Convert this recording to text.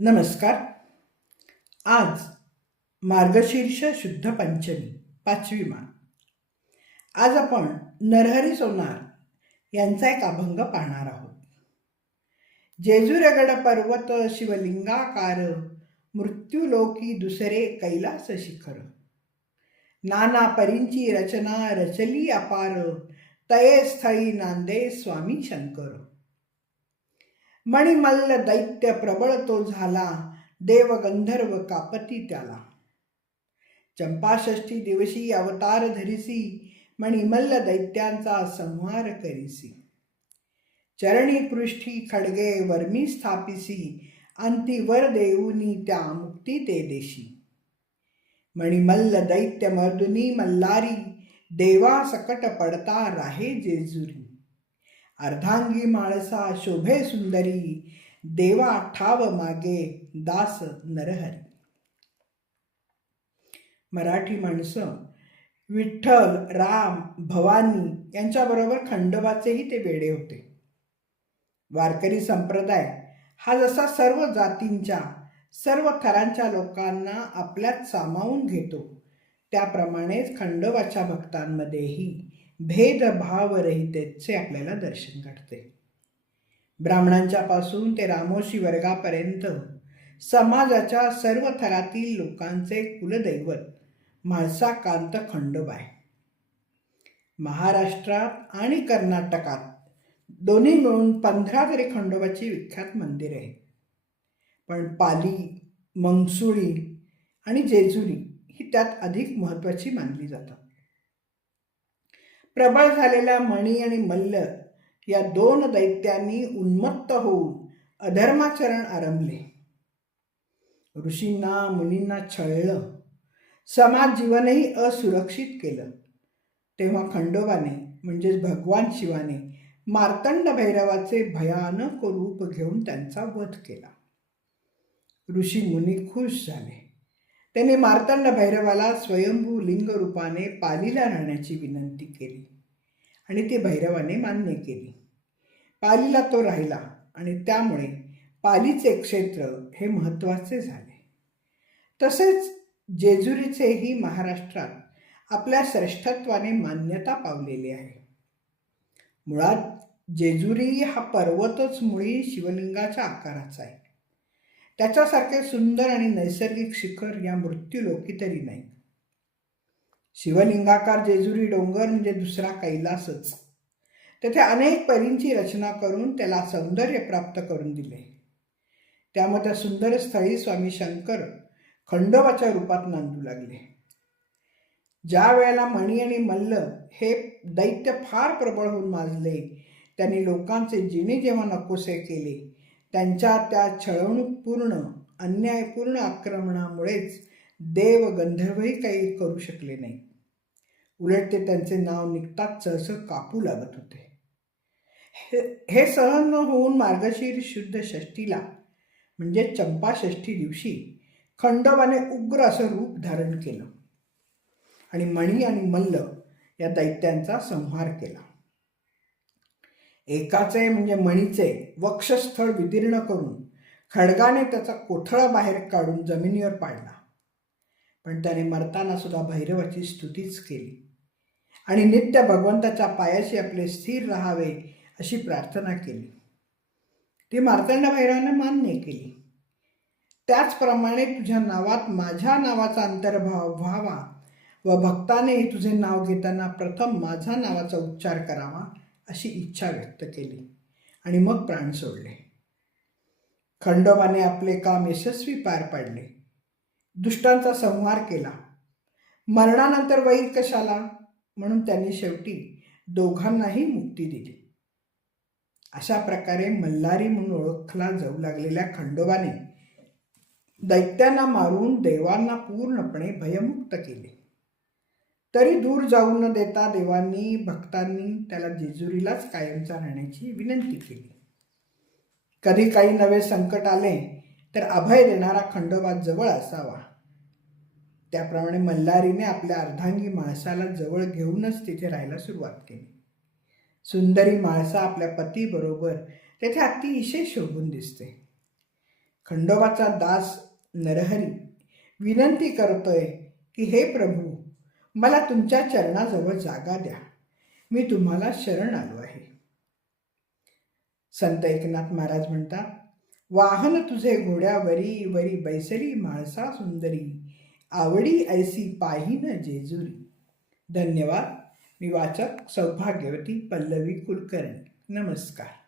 नमस्कार. आज मार्गशीर्ष शुद्ध पंचमी पाचवी मान आज आपण नरहरी सोनार यांचा एक अभंग पाहणार आहोत. जेजुरगड पर्वत शिवलिंगाकार मृत्यूलोकी दुसरे कैलास शिखर. नाना परींची रचना रचली अपार तये स्थळी नांदे स्वामी शंकर. मणिमल्ल दैत्य प्रबळ तो झाला देवगंधर्व कापती त्याला. चंपाषष्ठी दिवशी अवतार धरिसी मणिमल्ल दैत्यांचा संहार करिसी. चरणी पृष्ठी खडगे वर्मी स्थापिसी अंती वर देऊनी त्या मुक्ती ते देशी. मणिमल्ल दैत्य मर्दुनी मल्लारी देवा सकट पडता राहे जेजुरी. अर्धांगी माळसा शोभे सुंदरी देवा ठाव मागे दास नरहरी. मराठी माणसं विठ्ठल राम भवानी यांच्याबरोबर खंडोबाचेही ते वेडे होते. वारकरी संप्रदाय हा जसा सर्व जातींच्या सर्व थरांच्या लोकांना आपल्यात सामावून घेतो त्याप्रमाणेच खंडोबाच्या भक्तांमध्येही भेदभावरहितेचे आपल्याला दर्शन घडते. ब्राह्मणांच्या पासून ते रामोशी वर्गापर्यंत समाजाच्या सर्व थरातील लोकांचे कुलदैवत म्हाळसाकांत खंडोबा आहे. महाराष्ट्रात आणि कर्नाटकात दोन्ही मिळून पंधरा तरी खंडोबाची विख्यात मंदिर आहेत. पण पाली मंगसुळी आणि जेजुरी ही त्यात अधिक महत्त्वाची मानली जातात. प्रबळ झालेला मणी आणि मल्ल या दोन दैत्यांनी उन्मत्त होऊन अधर्माचरण आरंभले. ऋषींना मुनींना छळलं. समाज जीवनही असुरक्षित केलं. तेव्हा खंडोबाने म्हणजेच भगवान शिवाने मार्तंड भैरवाचे भयानक रूप घेऊन त्यांचा वध केला. ऋषी मुनी खुश झाले. त्याने मार्तंड भैरवाला स्वयंभू लिंग रूपाने पालीला राहण्याची विनंती केली. आणि ती भैरवाने मान्य केली. पालीला तो राहिला आणि त्यामुळे पालीचे क्षेत्र हे महत्त्वाचे झाले. तसेच जेजुरीचेही महाराष्ट्रात आपल्या श्रेष्ठत्वाने मान्यता पावलेली आहे. मुळात जेजुरी हा पर्वतच मुळी शिवलिंगाच्या आकाराचा आहे. त्याच्यासारखे सुंदर आणि नैसर्गिक शिखर या मृत्यूलोकी तरी नाही. शिवलिंगाकार जेजुरी डोंगर म्हणजे दुसरा कैलासच. तेथे अनेक परींची रचना करून त्याला सौंदर्य प्राप्त करून दिले. त्यामुळे त्या सुंदर स्थळी स्वामी शंकर खंडोबाच्या रूपात नांदू लागले. ज्या वेळेला मणी आणि मल्ल हे दैत्य फार प्रबळ होऊन माजले त्यांनी लोकांचे जिणे जेव्हा नकोसे केले त्यांच्या त्या छळवणूकपूर्ण अन्यायपूर्ण आक्रमणामुळेच देव गंधर्वही काही करू शकले नाही. उलट ते त्यांचे नाव निघताच सहस कापू लागत होते. हे सहन होऊन मार्गशीर शुद्ध षष्टीला म्हणजे चंपा षष्ठी दिवशी खंडोबाने उग्र असं रूप धारण केलं आणि मणी आणि मल्ल या दैत्यांचा संहार केला. एकाचे म्हणजे मणीचे वक्षस्थळ विदीर्ण करून खडगाने त्याचा कोथळा बाहेर काढून जमिनीवर पाडला. पण त्याने मरताना सुद्धा भैरवाची स्तुतीच केली. आणि नित्य भगवंताच्या पायाशी आपले स्थिर राहावे अशी प्रार्थना केली. ती मार्तंड भैरवाने मान्य केली. त्याचप्रमाणे तुझ्या नावात माझ्या नावाचा अंतर्भाव व्हावा व भक्ताने तुझे नाव घेताना प्रथम माझा नावाचा उच्चार करावा अशी इच्छा व्यक्त केली आणि मग प्राण सोडले. खंडोबाने आपले काम यशस्वी पार पाडले. दुष्टांचा संहार केला. मरणानंतर वैर कशाला? म्हणून त्यांनी शेवटी दोघांनाही मुक्ती दिली. अशा प्रकारे मल्हारी म्हणून ओळखला जाऊ लागलेल्या खंडोबाने दैत्यांना मारून देवांना पूर्णपणे भयमुक्त केले. तरी दूर जाऊ न देता देवांनी भक्तांनी त्याला जेजुरीलाच कायमचा राहण्याची विनंती केली. कधी काही नवे संकट आले तर अभय देणारा खंडोबा जवळ असावा. त्याप्रमाणे मल्हारीने आपल्या अर्धांगी माणसाला जवळ घेऊनच तिथे राहायला सुरुवात केली. सुंदरी माळसा आपल्या पतीबरोबर तेथे अतिशय शोभून दिसते. खंडोबाचा दास नरहरी विनंती करतोय की हे प्रभू मला तुमच्या चरणाजवळ जागा द्या. मी तुम्हाला शरण आलो आहे. संत एकनाथ महाराज म्हणतात वाहन तुझे घोड्यावरी वरी बैसरी माळसा सुंदरी. आवडी ऐसी पाहिन जेजुरी. धन्यवाद. मी वाचक सौभाग्यवती पल्लवी कुलकर्णी. नमस्कार.